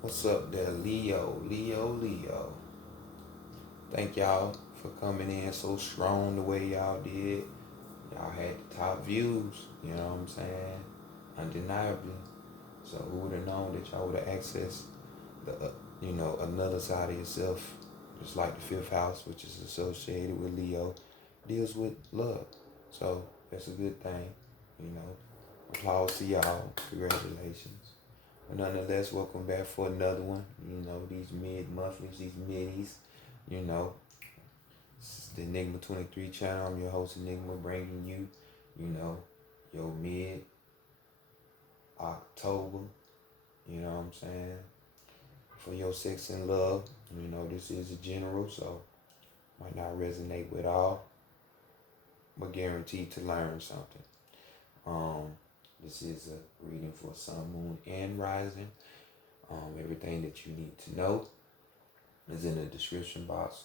What's up there, Leo? Leo. Thank y'all for coming in so strong the way y'all did. Y'all had the top views, you know what I'm saying? Undeniably. So who would have known that y'all would have accessed the, another side of yourself, just like the fifth house, which is associated with Leo, deals with love. So that's a good thing, you know. Applause to y'all. Congratulations. But nonetheless, welcome back for another one. You know, these mid-monthlies, these middies, you know. This is the Enigma 23 channel. I'm your host, Enigma, bringing you, your mid-October, you know what I'm saying, for your sex and love. You know, this is a general, so might not resonate with all, but guaranteed to learn something. This is a reading for sun, moon, and rising. Everything that you need to know is in the description box.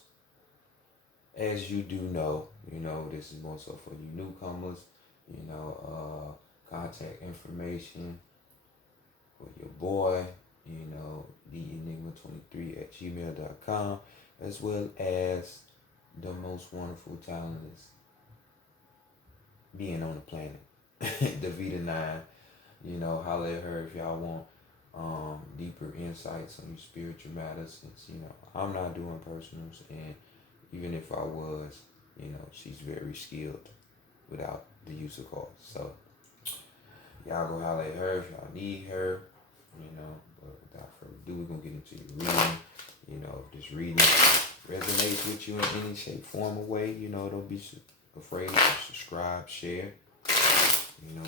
As you do know, this is more so for you newcomers, contact information for your boy, the enigma23@gmail.com, as well as the most wonderful talent is being on the planet. The Vita 9, holla at her if y'all want deeper insights on your spiritual matters, since, I'm not doing personals, and even if I was, she's very skilled without the use of cards. So y'all go holler at her if y'all need her, but without further ado, we're gonna get into your reading. If this reading resonates with you in any shape, form, or way, don't be afraid to subscribe, share.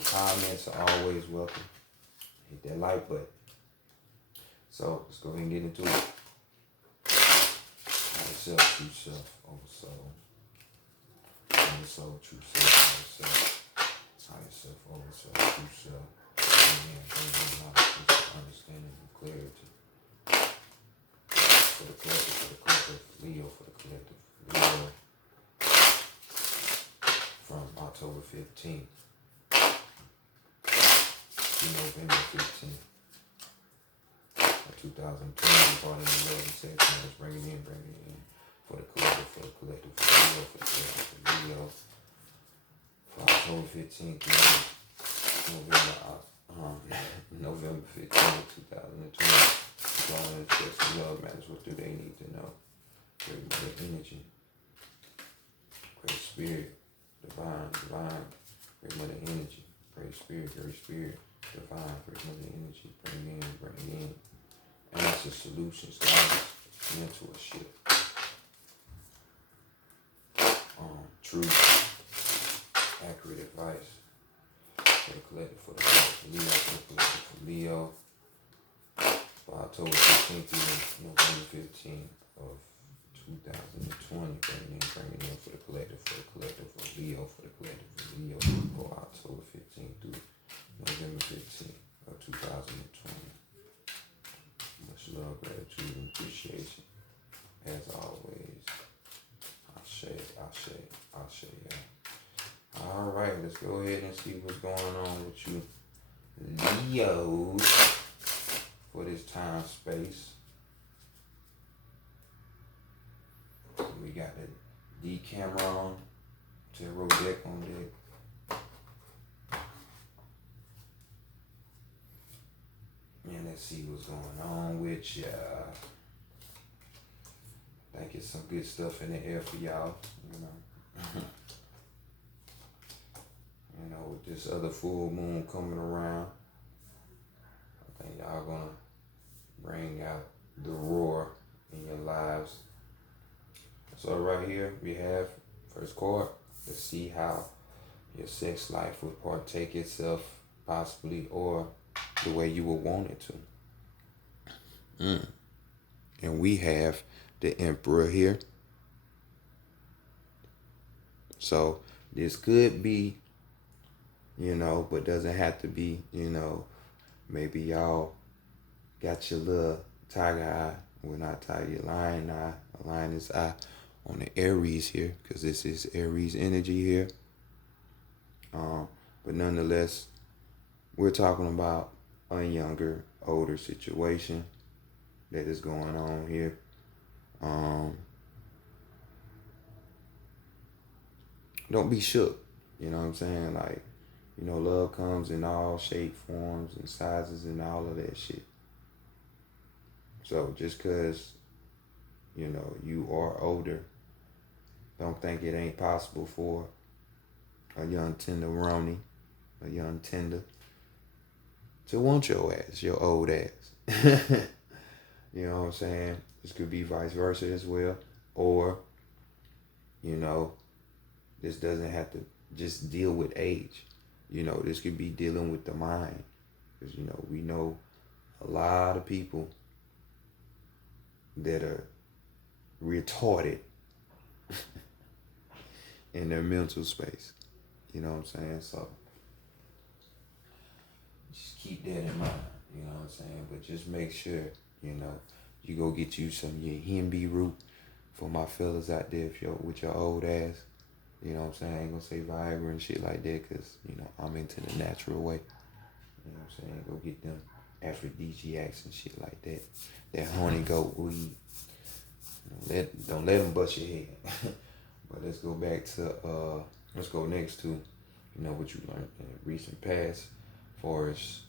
Comments are always welcome. Hit that like button. So let's go ahead and get into it. Self, true self, over soul. Higher soul, true self, over self. Higher self, over self, true self. Amen. Bringing knowledge, understanding, and clarity. For the collective, Leo, for the collective, Leo. From October 15th to November 15th of 2020. Brought in the love and sex matters. Bring it in. For the collective, for Leo, for the collective, for Leo. For October 15th to November 15th, 2020. Brought in the sex and love matters. What do they need to know? Great mother energy. Great spirit. Divine. Great mother energy. Great spirit. Divine. Great mother energy. Bring in. Answer, solutions, guidance, mentorship. Truth, accurate advice for the collective, for the collective, for Leo, for October 15th through November 15th of 2020. Bringing in for the collective, for Leo, for the collective, for Leo, for October 15th through November 15th of 2020. Much love, gratitude, and appreciation, as always. Ashe, yeah. All right, let's go ahead and see what's going on with you, Leos, for this time space. We got the Decameron Tarot deck on deck. And let's see what's going on with ya. I think it's some good stuff in the air for y'all, with this other full moon coming around, I think y'all gonna bring out the roar in your lives. So right here we have first card. Let's see how your sex life will partake itself, possibly, or the way you would want it to. And we have the Emperor here. So this could be, but doesn't have to be, maybe y'all got your little tiger eye, well, not tiger, your lion eye, a lioness eye on the Aries here, because this is Aries energy here. But nonetheless, we're talking about a younger, older situation. that is going on here. Don't be shook. You know what I'm saying? Like, love comes in all shape, forms, and sizes, and all of that shit. So just because, you are older, don't think it ain't possible for a young tenderoni, a young tender, to want your ass, your old ass. You know what I'm saying? This could be vice versa as well. Or, this doesn't have to just deal with age. This could be dealing with the mind. Because, we know a lot of people that are retarded in their mental space. You know what I'm saying? So just keep that in mind. You know what I'm saying? But just make sure, you go get you some of your Himbe root for my fellas out there with your old ass. You know what I'm saying? I ain't gonna say Viagra and shit like that because, I'm into the natural way. You know what I'm saying? Go get them aphrodisiacs and shit like that. That honey goat weed. Don't let them bust your head. But let's go back to, let's go next to, what you learned in the recent past as far as,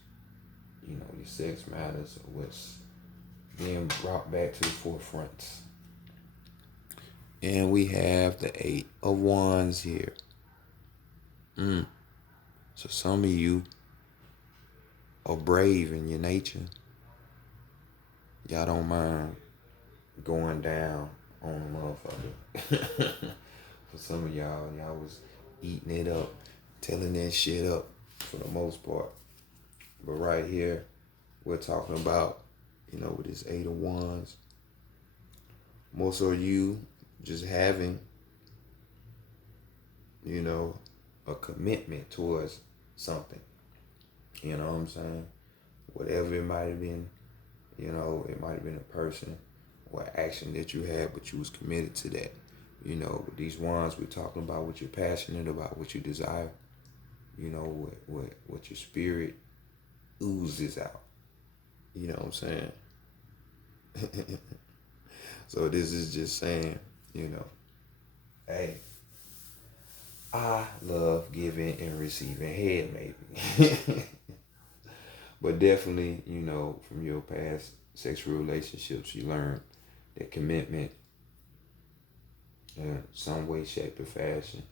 your sex matters or what's being brought back to the forefront. And we have the 8 of Wands here. So some of you are brave in your nature. Y'all don't mind going down on a motherfucker. For some of y'all was eating it up, telling that shit up for the most part. But right here, we're talking about, with this 8 of Wands, more so you just having, a commitment towards something. You know what I'm saying? Whatever it might have been, it might have been a person or action that you had, but you was committed to that. With these wands, we're talking about what you're passionate about, what you desire, what your spirit oozes out. You know what I'm saying? So this is just saying, hey, I love giving and receiving head, maybe. But definitely, from your past sexual relationships, you learn that commitment in some way, shape, or fashion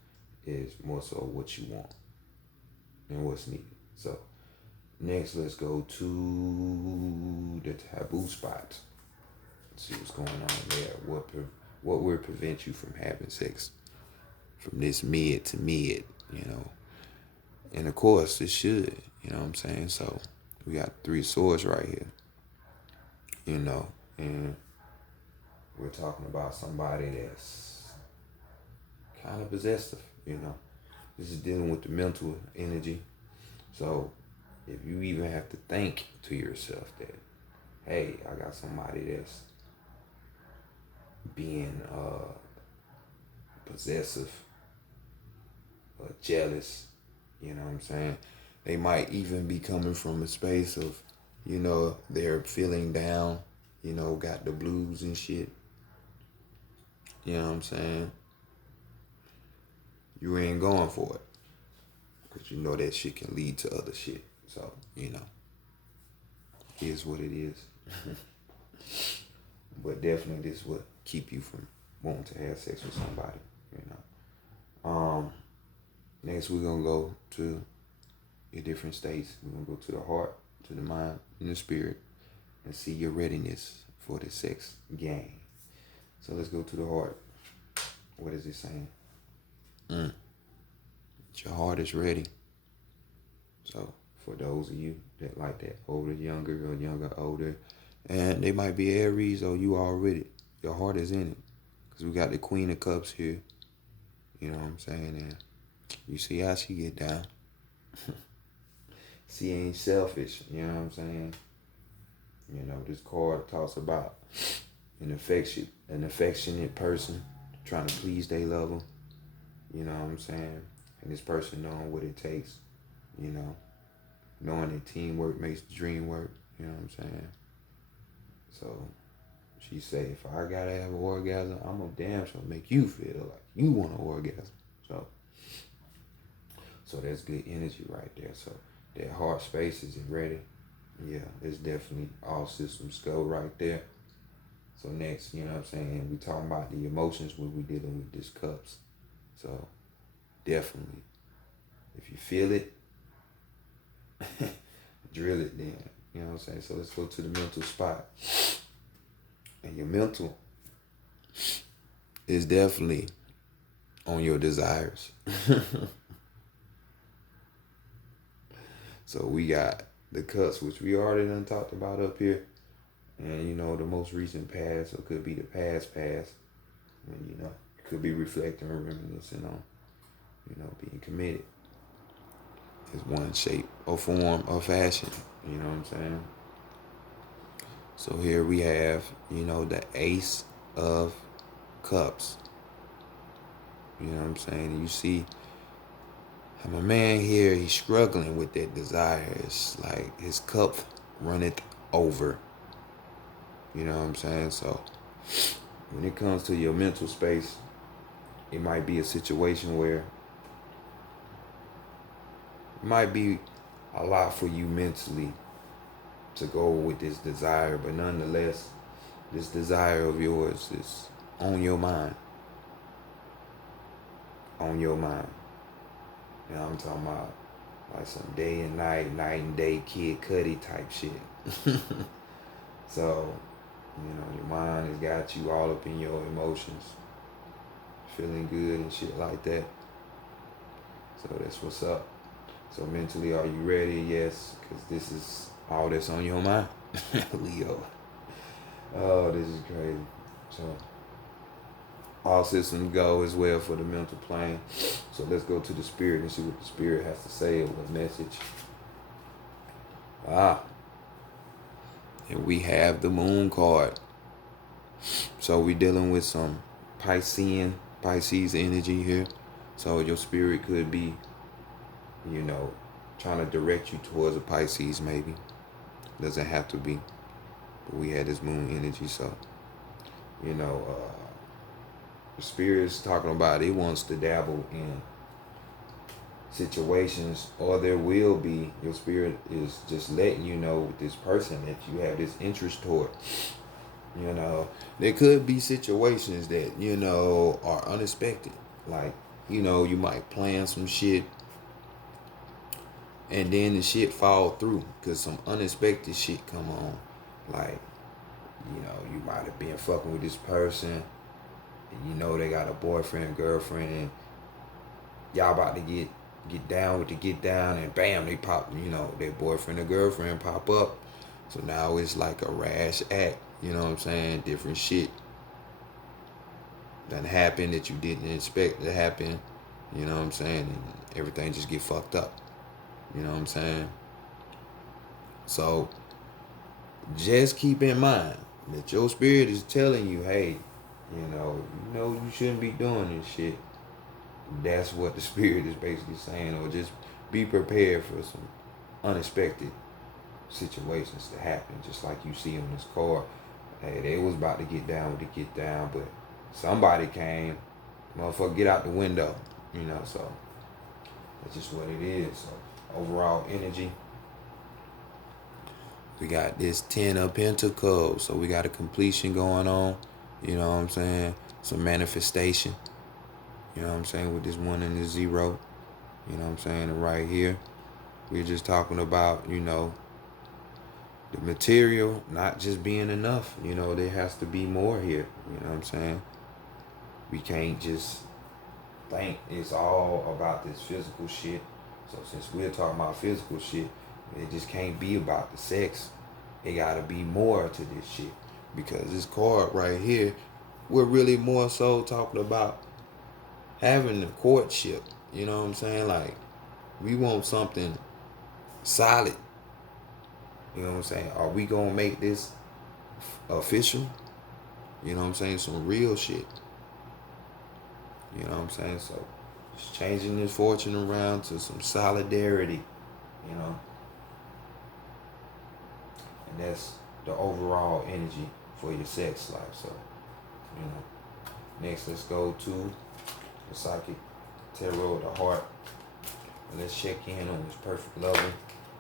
is more so what you want and what's needed. So next, let's go to the taboo spots. See what's going on there. What would prevent you from having sex from this mid to mid, And of course, it should, you know what I'm saying? So we got 3 swords right here, and we're talking about somebody that's kind of possessive, This is dealing with the mental energy. So if you even have to think to yourself that, hey, I got somebody that's being possessive or jealous, you know what I'm saying? They might even be coming from a space of, they're feeling down, got the blues and shit. You know what I'm saying? You ain't going for it. Because that shit can lead to other shit. So, it is what it is. But definitely this would keep you from wanting to have sex with somebody, Next we're going to go to your different states. We're going to go to the heart, to the mind, and the spirit, and see your readiness for the sex game. So let's go to the heart. What is it saying? Your heart is ready. So for those of you that like that older, younger, or younger, older, and they might be Aries or you already, your heart is in it. Because we got the Queen of Cups here. You know what I'm saying? And you see how she get down. She ain't selfish. You know what I'm saying? This card talks about an affectionate person trying to please their lover. You know what I'm saying? And this person knowing what it takes. Knowing that teamwork makes the dream work. You know what I'm saying? So she say, if I gotta have an orgasm, I'm gonna damn sure make you feel like you want an orgasm. So that's good energy right there. So that heart space, is it ready? Yeah, it's definitely all systems go right there. So next, you know what I'm saying, we talking about the emotions when we dealing with this cups. So definitely, if you feel it, drill it then. You know what I'm saying? So let's go to the mental spot. And your mental is definitely on your desires. So we got the cups, which we already done talked about up here. And, you know, the most recent past, or could be the past. And, you know, it could be reflecting and reminiscing on, you know, being committed. Is one shape or form or fashion. You know what I'm saying? So here we have, you know, the Ace of Cups. You know what I'm saying? And you see, I'm a man here, he's struggling with that desire. It's like his cup runneth over. You know what I'm saying? So when it comes to your mental space, it might be a situation where it might be a lot for you mentally to go with this desire, but nonetheless, this desire of yours is on your mind. On your mind. You know what I'm talking about? Like some day and night and day Kid Cudi type shit. So, you know, your mind has got you all up in your emotions, feeling good and shit like that. So that's what's up. So mentally, are you ready? Yes, because this is all that's on your mind. Leo. Oh, this is crazy. So all systems go as well for the mental plane. So let's go to the spirit and see what the spirit has to say, or what message. And we have the moon card. So we're dealing with some Pisces energy here. So your spirit could be, you know, trying to direct you towards a Pisces maybe. Doesn't have to be. But we had this moon energy, so, you know, the spirit is talking about it wants to dabble in situations, or there will be, your spirit is just letting you know with this person that you have this interest toward. You know, there could be situations that, you know, are unexpected. Like, you know, you might plan some shit and then the shit fall through because some unexpected shit come on. Like, you know, you might have been fucking with this person and you know they got a boyfriend, girlfriend, and y'all about to get down with the get down, and bam, they pop, you know, their boyfriend or girlfriend pop up. So now it's like a rash act, you know what I'm saying? Different shit that happened that you didn't expect to happen, you know what I'm saying? And everything just get fucked up, you know what I'm saying? So just keep in mind that your spirit is telling you, hey, you know you shouldn't be doing this shit. That's what the spirit is basically saying. Or just be prepared for some unexpected situations to happen. Just like you see on this card. Hey, they was about to get down with the get down, but somebody came, motherfucker, get out the window. You know, so that's just what it is. So overall energy, we got this 10 of Pentacles. So we got a completion going on. You know what I'm saying? Some manifestation. You know what I'm saying? With this 1 and this 0. You know what I'm saying? And right here, we're just talking about, you know, the material not just being enough. You know, there has to be more here. You know what I'm saying? We can't just think it's all about this physical shit. So since we're talking about physical shit, it just can't be about the sex. It gotta be more to this shit. Because this card right here, we're really more so talking about having the courtship. You know what I'm saying? Like, we want something solid. You know what I'm saying? Are we gonna make this official? You know what I'm saying? Some real shit. You know what I'm saying? So just changing this fortune around to some solidarity, you know. And that's the overall energy for your sex life. So, you know, next let's go to the psychic tarot of the heart. Let's check in on this perfect lover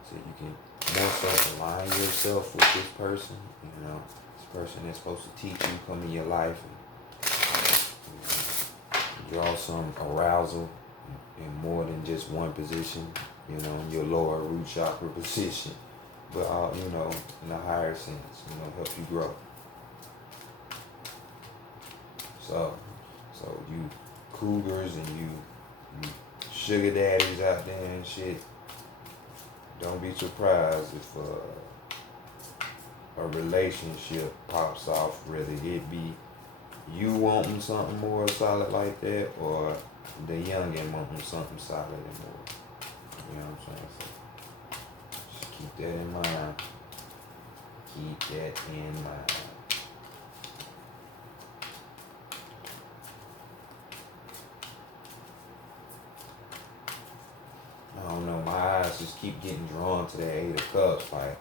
so you can more so align yourself with this person. You know, this person that's supposed to teach you, come in your life, and draw some arousal in more than just one position. You know, your lower root chakra position, but you know, in a higher sense, you know, help you grow. So you cougars and you sugar daddies out there and shit, don't be surprised if a relationship pops off, whether it be you wanting something more solid like that or the youngin' wanting something solid and more. You know what I'm saying? So just keep that in mind. Keep that in mind. I don't know, my eyes just keep getting drawn to that Eight of Cups. Like,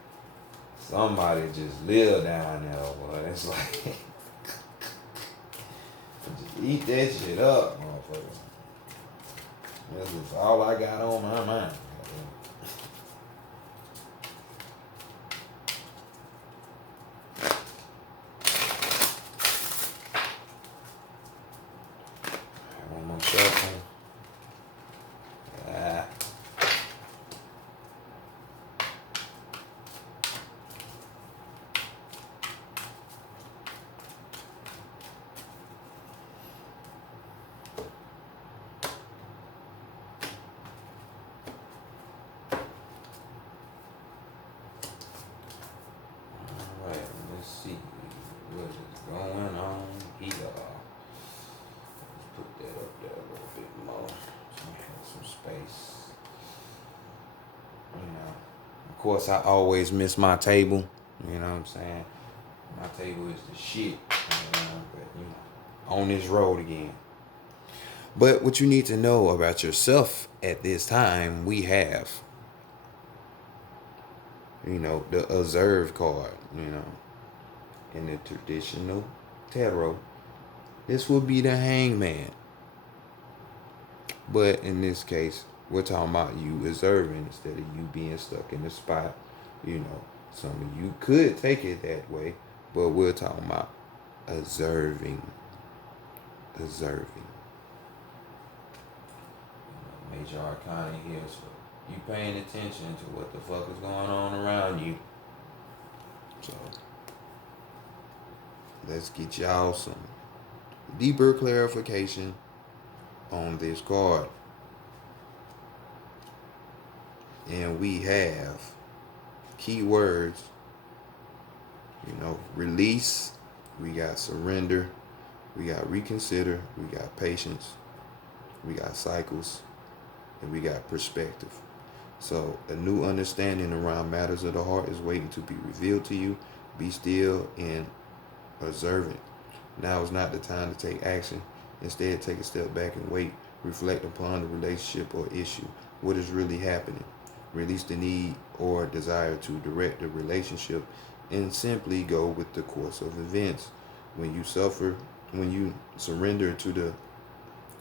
somebody just live down there, boy. It's like, just eat that shit up, motherfucker. This is all I got on my mind. One more shuffle. What is going on here? Let's put that up there a little bit more so we have some space. You know, of course, I always miss my table. You know what I'm saying? My table is the shit. But you know, on this road again. But what you need to know about yourself at this time, we have, you know, the observe card. You know, in the traditional tarot, this would be the hangman. But in this case, we're talking about you observing instead of you being stuck in the spot. You know, some of you could take it that way, but we're talking about observing. Observing. Major arcana here, so you paying attention to what the fuck is going on around you. So let's get y'all some deeper clarification on this card. And we have keywords, you know, release, we got surrender, we got reconsider, we got patience, we got cycles, and we got perspective. So a new understanding around matters of the heart is waiting to be revealed to you. Be still and observant. Now is not the time to take action. Instead, take a step back and wait. Reflect upon the relationship or issue. What is really happening? Release the need or desire to direct the relationship and simply go with the course of events. When you surrender to the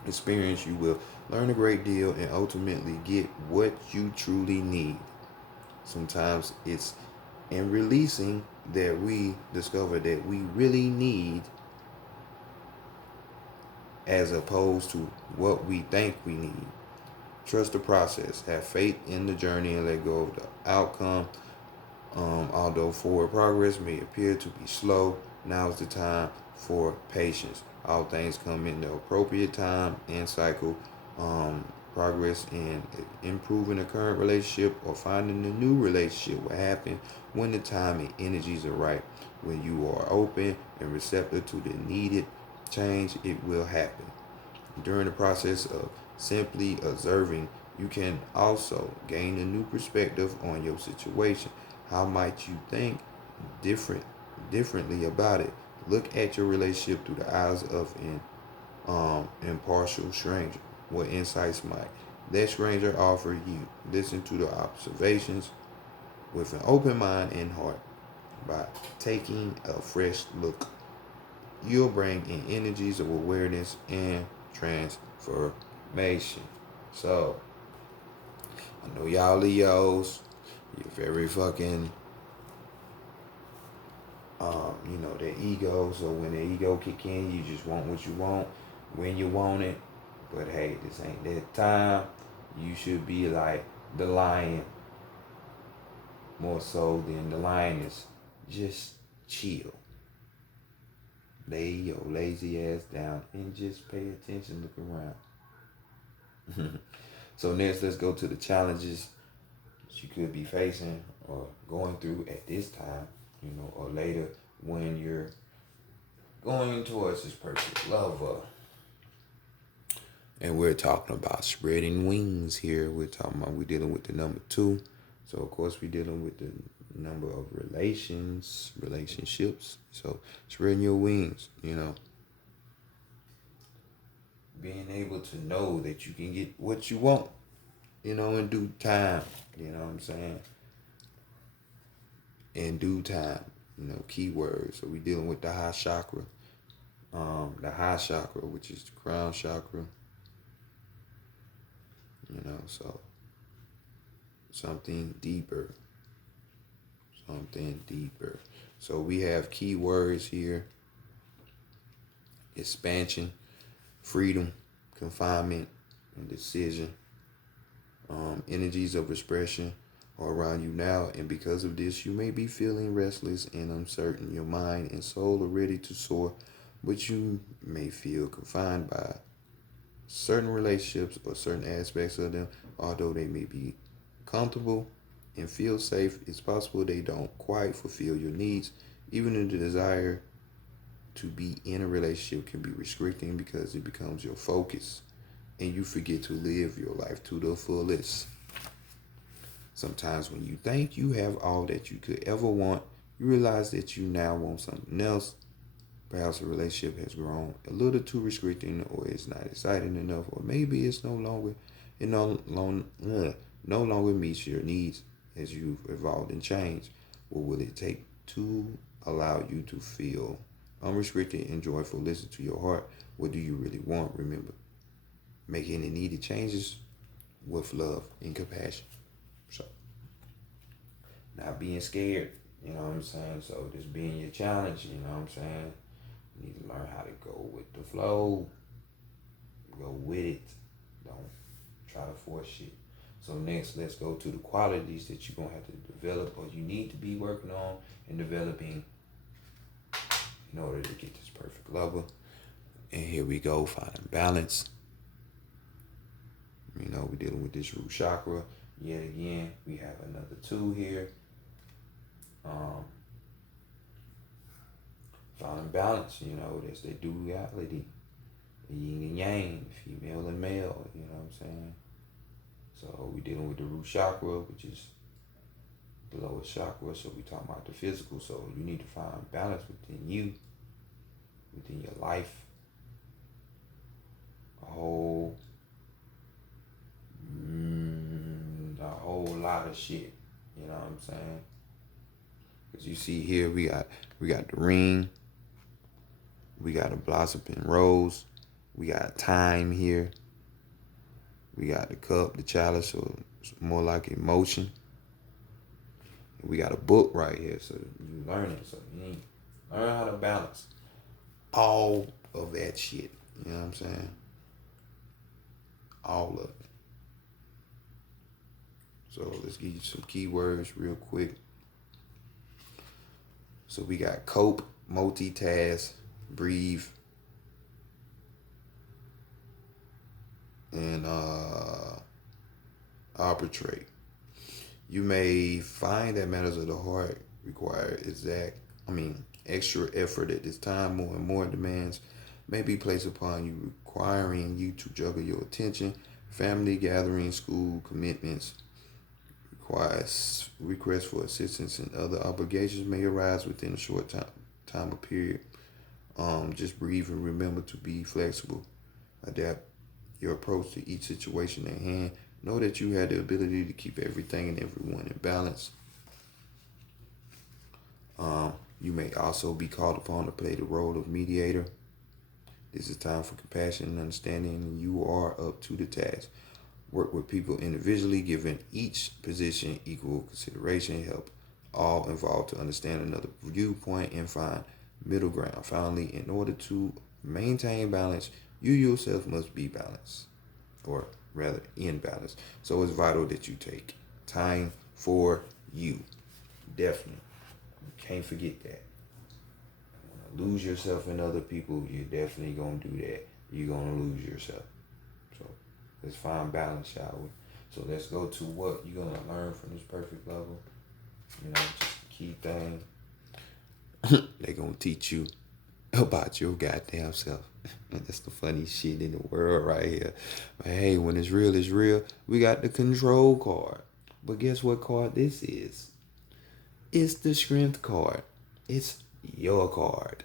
experience, you will learn a great deal and ultimately get what you truly need. Sometimes it's in releasing that we discover that we really need, as opposed to what we think we need. Trust the process. Have faith in the journey and let go of the outcome. Although forward progress may appear to be slow, now is the time for patience. All things come in the appropriate time and cycle. Progress in improving the current relationship or finding a new relationship will happen when the time and energies are right. When you are open and receptive to the needed change, it will happen. During the process of simply observing, you can also gain a new perspective on your situation. How might you think differently about it? Look at your relationship through the eyes of an impartial stranger. What insights might that stranger offer you? Listen to the observations with an open mind and heart. by taking a fresh look. You'll bring in energies of awareness and transformation. So, I know y'all Leos, you're very fucking, their ego. So when the ego kick in, you just want what you want when you want it. But hey, this ain't that time. You should be like the lion more so than the lioness. Just chill. Lay your lazy ass down and just pay attention, look around. So next, let's go to the challenges that you could be facing or going through at this time, or later when you're going towards this perfect lover. And we're talking about spreading wings here. We're dealing with the number 2. So of course we're dealing with the number of relationships. So spreading your wings, being able to know that you can get what you want, in due time. You know what I'm saying? In due time, keywords. So we're dealing with the high chakra. The high chakra, which is the crown chakra. So something deeper. So we have keywords here: expansion, freedom, confinement, and decision. Energies of expression are around you now, and because of this, you may be feeling restless and uncertain. Your mind and soul are ready to soar, but you may feel confined by certain relationships or certain aspects of them. Although they may be comfortable and feel safe, it's possible they don't quite fulfill your needs. Even the desire to be in a relationship can be restricting because it becomes your focus and you forget to live your life to the fullest. Sometimes when you think you have all that you could ever want, you realize that you now want something else. Perhaps a relationship has grown a little too restricting, or it's not exciting enough, or maybe it's no longer meets your needs as you've evolved and changed. What will it take to allow you to feel unrestricted and joyful? Listen to your heart. What do you really want? Remember, make any needed changes with love and compassion. So, not being scared, you know what I'm saying? So, this being your challenge, you know what I'm saying? You need to learn how to go with the flow. Go with it. Don't try to force shit. So next, let's go to the qualities that you're going to have to develop or you need to be working on and developing in order to get this perfect lover. And here we go, finding balance. We're dealing with this root chakra. Yet again, we have another 2 here. Finding balance, that's the duality. The yin and yang, female and male, you know what I'm saying? So we're dealing with the root chakra, which is the lowest chakra. So we're talking about the physical. So you need to find balance within you, within your life. A whole lot of shit. You know what I'm saying? Because you see here, we got the ring. We got a blossoming rose. We got time here. We got the cup, the chalice, so it's more like emotion. We got a book right here, so you learn it. So you need to learn how to balance all of that shit. You know what I'm saying? All of it. So let's give you some keywords real quick. So we got cope, multitask, breathe, and arbitrate. You may find that matters of the heart require extra effort at this time. More and more demands may be placed upon you, requiring you to juggle your attention. Family gatherings, school commitments, requests for assistance, and other obligations may arise within a short time or period. Just breathe and remember to be flexible. Adapt your approach to each situation at hand. Know that you have the ability to keep everything and everyone in balance. You may also be called upon to play the role of mediator. This is time for compassion and understanding, and you are up to the task. Work with people individually, giving each position equal consideration. Help all involved to understand another viewpoint and find middle ground. Finally, in order to maintain balance, you yourself must be balanced, or rather in balance. So it's vital that you take time for you. Definitely. You can't forget that. Lose yourself in other people, you're definitely going to do that. You're going to lose yourself. So let's find balance, shall we? So let's go to what you're going to learn from this perfect level. Just the key thing. They're going to teach you about your goddamn self. That's the funny shit in the world right here. But hey, when it's real, it's real. We got the control card. But guess what card this is? It's the strength card. It's your card.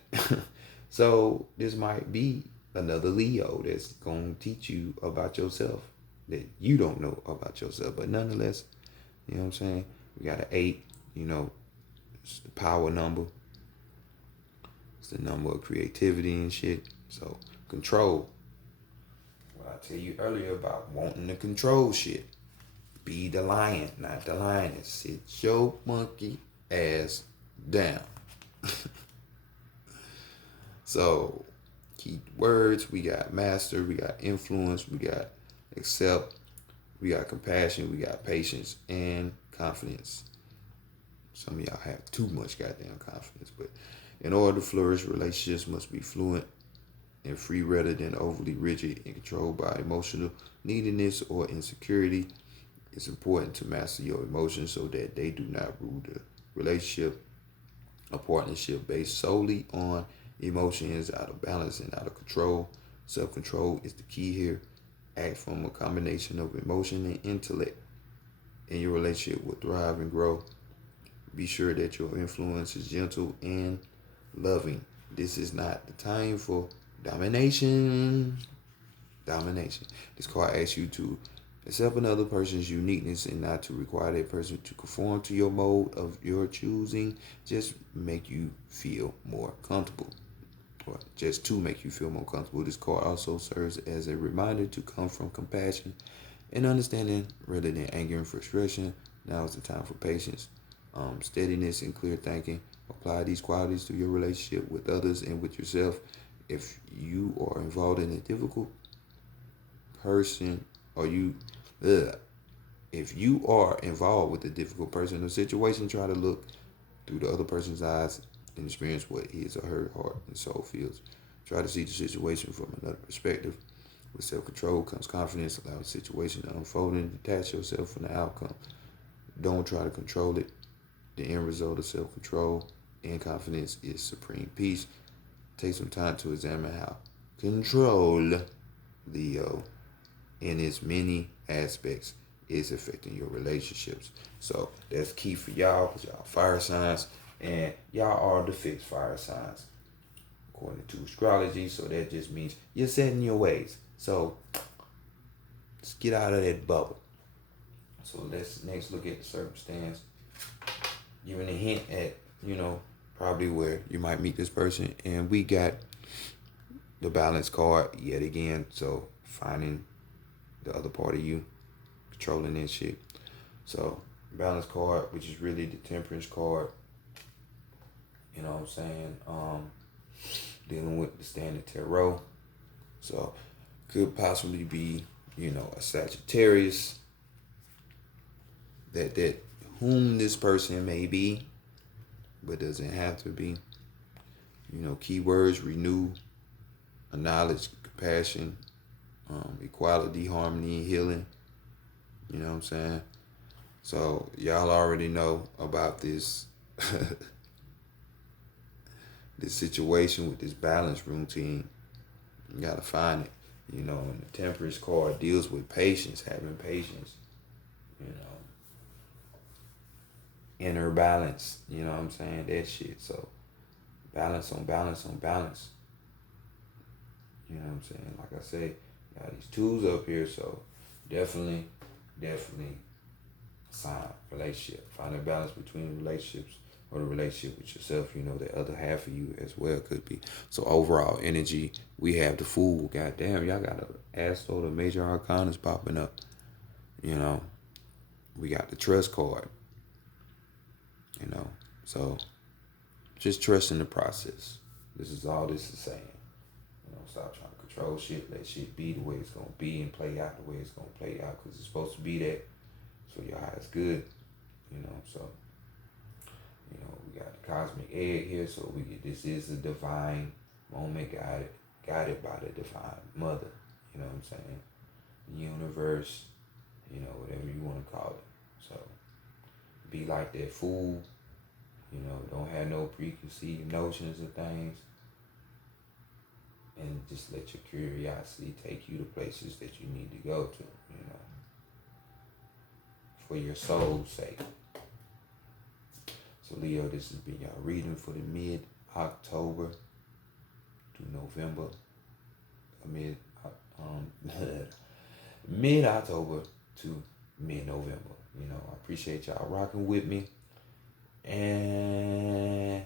So this might be another Leo that's going to teach you about yourself that you don't know about yourself. But nonetheless, you know what I'm saying? We got an 8, it's the power number. It's the number of creativity and shit. So control. What I tell you earlier about wanting to control shit. Be the lion, not the lioness. Sit your monkey ass down. So, key words, we got master, we got influence, we got accept, we got compassion, we got patience, and confidence. Some of y'all have too much goddamn confidence, but in order to flourish, relationships must be fluent and free rather than overly rigid and controlled by emotional neediness or insecurity. It's important to master your emotions so that they do not rule the relationship. A partnership based solely on emotions out of balance and out of control. Self-control is the key here. Act from a combination of emotion and intellect, and your relationship will thrive and grow. Be sure that your influence is gentle and loving. This is not the time for domination. This card asks you to accept another person's uniqueness and not to require that person to conform to your mode of your choosing. Just make you feel more comfortable. Or just to make you feel more comfortable. This card also serves as a reminder to come from compassion and understanding rather than anger and frustration. Now is the time for patience, steadiness, and clear thinking. Apply these qualities to your relationship with others and with yourself. If you are involved in a difficult person, or if you are involved with a difficult person or situation, try to look through the other person's eyes and experience what his or her heart and soul feels. Try to see the situation from another perspective. With self-control comes confidence. Allow the situation to unfold and detach yourself from the outcome. Don't try to control it. The end result of self-control and confidence is supreme peace. Take some time to examine how control, Leo, in its many aspects is affecting your relationships. So that's key for y'all, because y'all fire signs, and y'all are the fixed fire signs according to astrology. So that just means you're set in your ways. So let's get out of that bubble. So let's next look at the circumstance, giving a hint at, probably where you might meet this person. And we got the balance card yet again. So finding the other part of you, controlling that shit. So balance card, which is really the temperance card. You know what I'm saying? Dealing with the standard tarot. So could possibly be, a Sagittarius. That whom this person may be, but doesn't have to be. Keywords: renew, knowledge, compassion, equality, harmony, healing. You know what I'm saying? So y'all already know about this this situation with this balance routine. You gotta find it. And the temperance card deals with patience, having patience. Inner balance. You know what I'm saying? That shit. So balance on balance on balance. You know what I'm saying? Like I say, got these tools up here, so definitely sign relationship. Find a balance between relationships or the relationship with yourself, you know, the other half of you as well could be. So overall energy, we have the Fool. Goddamn, y'all got a assload of major arcanas popping up. You know, we got the trust card. You know, so just trust in the process. This is all this is saying. You know, stop trying to control shit. Let shit be the way it's gonna be and play out the way it's gonna play out, because it's supposed to be that. So your highest good. You know, so you know, we got the cosmic egg here, so we get this is a divine moment guided by the divine mother. You know what I'm saying? The universe, you know, whatever you want to call it. So be like that Fool. You know, don't have no preconceived notions of things. And just let your curiosity take you to places that you need to go to, you know, for your soul's sake. So Leo, this has been y'all reading for the mid-October to November, mid-October to mid-November. You know, I appreciate y'all rocking with me. And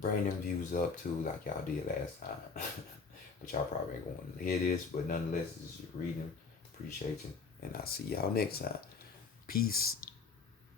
bring them views up too, like y'all did last time. But y'all probably ain't going to hear this, but nonetheless, this is your reading. Appreciate you. And I'll see y'all next time. Peace.